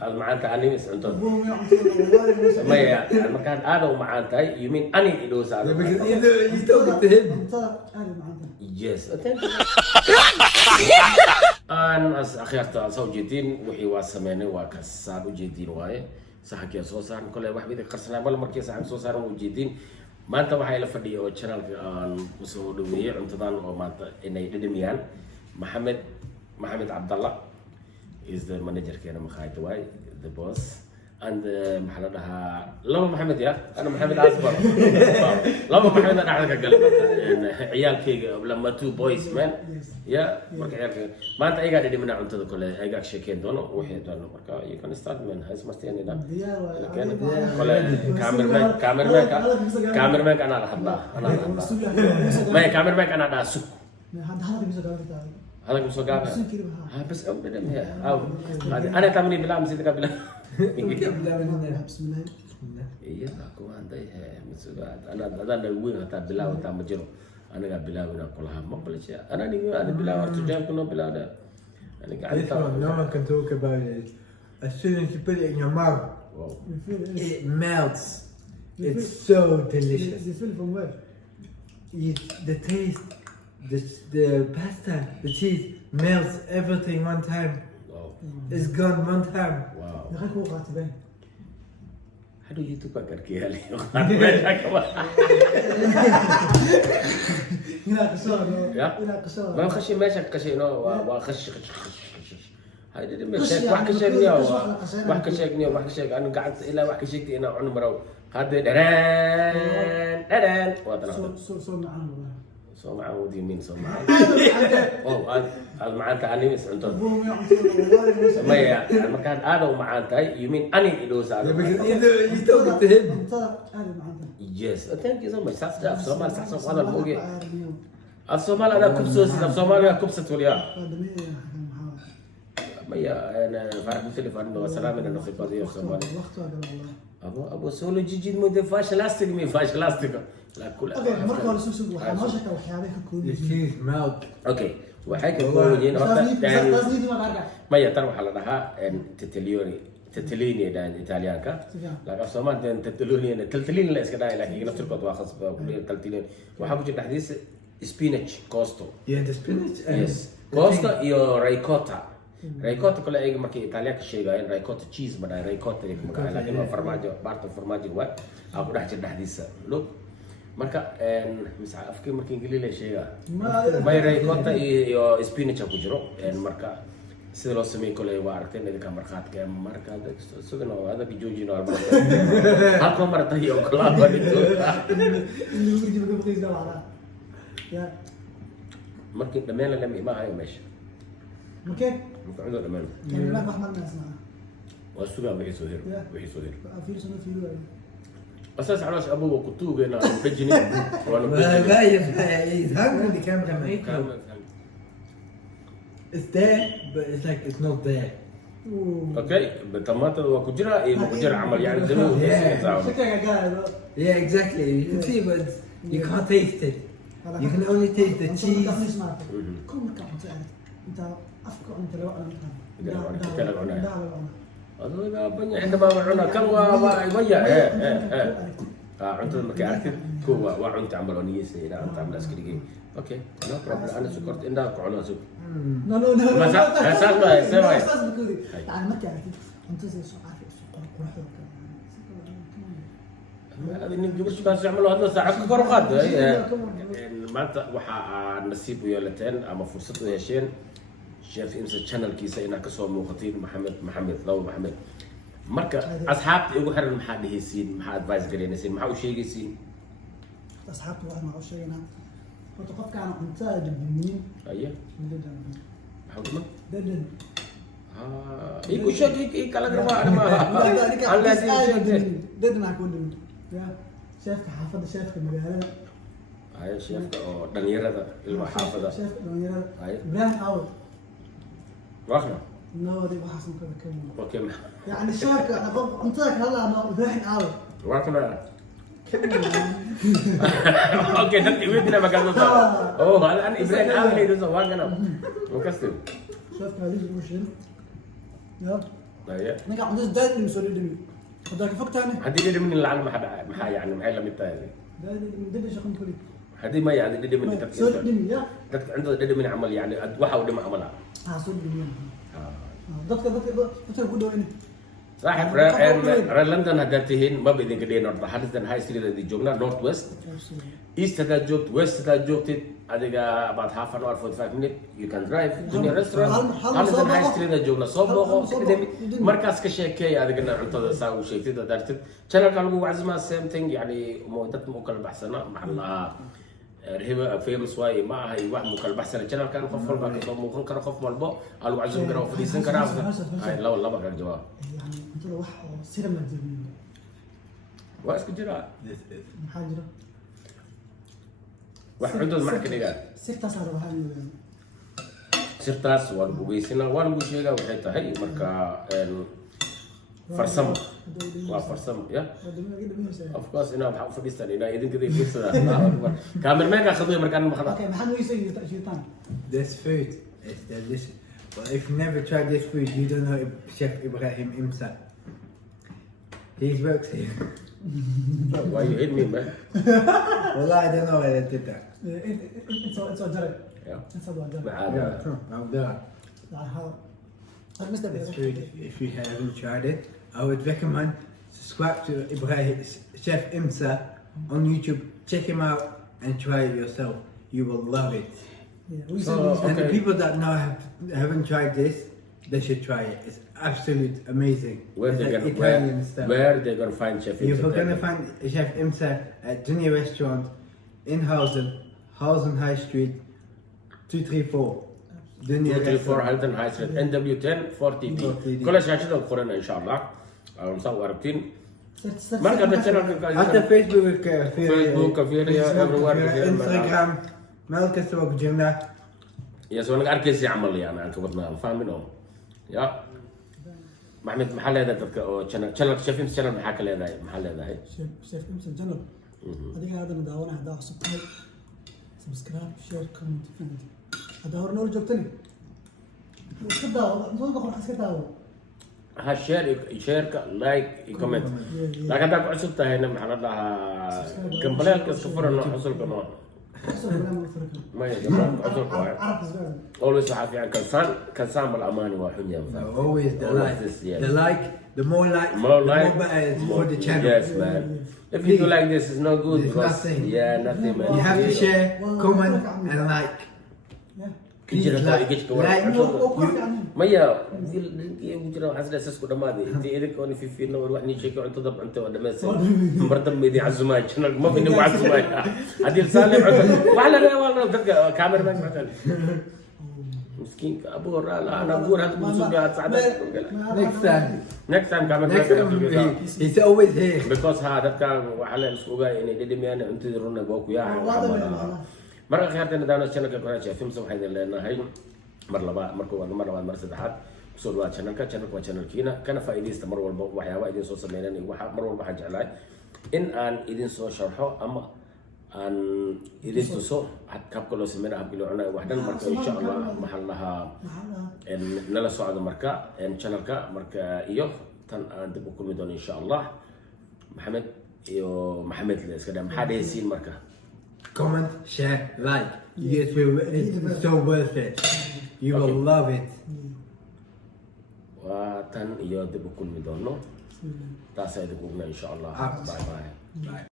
macaanta animis cuntada maya markaan aad u macaan tahay you mean ani idhosa You told it to him. yes aan as akhirta soo jeedin wixii waa sameynay waa ka saar u jeedin waaye saxanka soo saaran kale wax bidii qarsanaa bal markii saxan soo saaran u jeedin maanta waxa ila fadhiyo oo channelka aan u soo dhaweeyay cuntadan oo maanta inay dhadhamiyaan Maxamed Abdallah is the manager keena makhaayad waay the boss and maxaa la dhahaa laba Maxamed ya ana Maxamed Asbar laba Maxamed dhaxal ka galay ciyaalkayga lama two boys man ya marka ciyaalkayga maanta ayaga dhadhamina cuntada kale ayaga sheekeen doono wixii doono marka you can start man has martiyanina kale cameraman ana la hadlaa ma cameraman ana dhaa suk هذا مو سوغابا ها بس ابدا او انا تعملي بلا مسيتك بلا بسم الله iya aku andai مسوغات انا وين هتا بلا وتا مجرو انا بلا وين اقول لها ما بلاش انا ني انا بلا ورت جاي كنا بلا ده انا قاعد no one can talk about it as soon as you put it in your mouth it melts it's so delicious the film from where the taste the pasta, the cheese melts everything one time. Wow. It's gone one time. Wow. نخلك هو قاتبين How do you تفكر كيالي؟ هنا قصار يا؟ هنا قصار ما خشي ماشي خشي نو وخش هاي دي ماشي واحد كشيكني واحد كشيكني واحد كشيك انا قعدت الى واحد كشيكتي انا عمره هذا دران وطلع صور معنا والله سو معود يمين سو معود اوه هذا معناته انيمس cuntada maya markaan aad u macaan tahay you mean ani idhosa You told it to him. yes thank you so much saxda af Soomaali saxda qadal mooge af Soomaali ana kubsos af Soomaali kubsat waliya maya ana farq telefon wa salaam ina noqi qadiyo Soomaali ابو سولو جيجي مو دفاش لاستيك مي فاش لاستيك لا كل اوكي مركب ولا سوسو waxaa noo sheegay waxyaabay ka kooban The cheese melt. اوكي waxay ka kooban yihiin horta maya tan waxa la dhahaa تتليني دان إيطاليانكا لكن أفسومان دان تتلين لا إسكت هاي لكن نفس القط واخص كلية تتلين وحبوا جد حديث سبيناتش كوستو Yeah, the spinach. yes كوستو إيو رايكوتا رايكوتا كل أي مركي إيطاليا كشيء قاين رايكوتا تشيز بدأ رايكوتا اللي مكان لكن هو فرماجو بارتو فرماجو واحد أقول راح جد حديث لو مركا مش عارف كيف مركي إنجليزي شيء ما رايكوتا إيو سبيناتش أبو جرو مركا sida loo sameeyo kale waa aragtay inay ka marxaadka marka sidoo hada bi joojino halka marta iyo kala badito markii dhameena lama imaayo meesha markee muqaado dhameena كلمات محمد نسمع waa sugaa wixii soo hir في سنة في الوقت أساس علاش أبوه كتوجه أنا بجني وأنا Well, he's hungry, the cameraman. It's there, but it's like it's not there. أوكي بالطماطم وكجرة إيه كجرة عمل يعني دلو شكلك قاعد Yeah, exactly. You can see, but you can't taste it. You can only taste the cheese. كل مكان أنت أفكر أنت لو أنا هذا بني عندما معنا كم ويا عندنا مكان كوا وعنت عملوا نيسي لا أنت عمل أسكري أوكي لا بروبلم أنا سكرت إنها كعنا سك لا لا لا ما أساس ما يسمع أساس بكذي تعال ما تعرف أنت زي سو عارف هذه نقبل شو كانوا يعملوا هذا ساعة كفرقات ما أنت وح نسيب ويالتين أما فرصته يا شين شاف إمس channel كيسة إنك سو مخاطين محمد لو محمد مركا أصحاب يقول حرر محد هيسين محد فايز قرينا سين محاو شيء يسين أصحابي واحد ما عرفش أنا فتوقف كان أنت دبنين أيه محاو ما دبن يقول شيء كلا جرما أنا ما على هذه دبن أكون دبن يا شايفك حافظ شايفك مجال هاي شيف أو دنيرة ده المحافظة شايف دنيرة هاي بلان أول واخنا نو دي بحسن كذا كم اوكي يعني الشركة أنا أنطيك هلا أنا رايحين أول واخنا اوكي ده ودنا مكان ده اوه الان ابراهيم عامل ايه ده وانا مكسر شايف هذه المشين يا هي ninka cuntada daad in soo dhidhimi hadaa ka fogtaane haddii dhidhimin lacag maxaa yani maxay la mid tahay daad in dad shaqan kuli haddii ma yani dhidhimin soo dhidhimi ya dadka cuntada dhidhimin camal yani waxa uu dhima camal soo dhidhimi dadka ku dhawayn صاحب لندن هدات تهين ما بدي قدين نورد حالتنا هاي ستريت اللي جونا نورث ويست ايست هدات جوت ويست هدات جوت اديك about half an hour 45 minutes you can drive to the restaurant حالتنا هاي ستريت اللي جونا صوبو مركز كشيكي اديك عطا ساو شيء تدا دارت channel كانوا عزمه سيم ثينج يعني مودت موكل بحسنا محلها رهيبه فيمس واي ما هي واحد موكل بحسنا channel كان قفل باك سو موكل كان قف مالبو قالوا عزم كانوا فليسن كان هاي لا والله بقى الجواب يعني cuntada wax oo sira ma jiro واسك جرا maxaa jira wax cuntada marka dhigaa sirtaas aad waxaa sirtaas waa lagu geysina waa lagu sheegaa waxay tahay marka farsamo waa farsamo ya of course ina waxa u fadhiistan ina idinka day fiirsada cameraman ka khadooy markaan ma khada okay maxaa noo isay shiitaan This food is delicious. But if you never tried this food, you don't know Chef Ibrahim Imsa. He works here. why you hate me man Well, I don't know why they did that. inta jaray yeah inta waa jaray معاذ I'm there. Mr. This food, if you haven't tried it, I would recommend subscribe to Ibrahim Chef Imsa on YouTube. Check him out and try it yourself. You will love it. So, And the okay. people that now haven't tried this, they should try it. It's absolute amazing. where It's they like gonna Italian style. where they gonna find chef You're gonna find Chef Imsa at Junior Restaurant in Housen High Street, 234. Junior 234 Restaurant. هالدن هاي ستريت NW10 40D 40D. كل شاشة القرآن ان شاء الله او نصور عرفتين Sir, ما كان channel حتى فيسبوك في فيسبوك كافيريا everywhere انستغرام مالك سوق جنة. يا سو انا اركيس يعمل يعني انا كبرنا فاهم منهم يا محمد محل هذا channel شايف channel محاكل هذا محل هذا هي chef imsa janab adiga hadana daawana hadaa cusub tahay subscribe share comment friend hadaa hore nool joogtani iska daawo inta qof iska daawo ها شير لايك كومنت لكن هذا عصب هنا محل لها كمبلال كسفر انه حصل كمان ما يجمع عصب واحد عرب زمان always صحافي يعني كنسان بالامانه واحد ينفع Always the Always like. this, yes. The like, the more like, more the like more better it's for the channel. yes man if you do like this it's not good There's because nothing. yeah nothing man You have to share, comment, and like. Please like. ميا وجرا حسنا اساسكو دمادي انت اذا كوني في نور واحد يشيك انت ضب انت ولا ما بردم يدي عزماي ما فيني عزماي هذه لساني وعلى لا والله دق كاميرا مان مثلا مسكين ابو لا انا اقول هذا بوصل يا سعد Next time. next time He's always here. because هذا كان وحلا السوق يعني ديدي يعني انت رونا بوكو يا مرة خيرتنا دانا channel كنا شايفين سو حيد لنا هاي مرة saddexaad soo dhawaad channelka waa channelkiina kana faa'iidaysta mar walba waxyaaba idin soo sameynay mar walba waxaan jeclahay in aan idin soo sharxo ama aan idin tuso habka loo sameeyo habka loo cunayo wax dhan marka insha Allah maxaa lahaa nala socdo marka channelka marka iyo tan aan dib u kulmi doono insha Allah maxamed la iska dhaa maxaa dhehaysiin marka Comment, share, like. Yes, it's so worth it. You will love it. waa tan iyo dib u kulmi doono taas ay idinku ogna insha Allah bye bye Bye.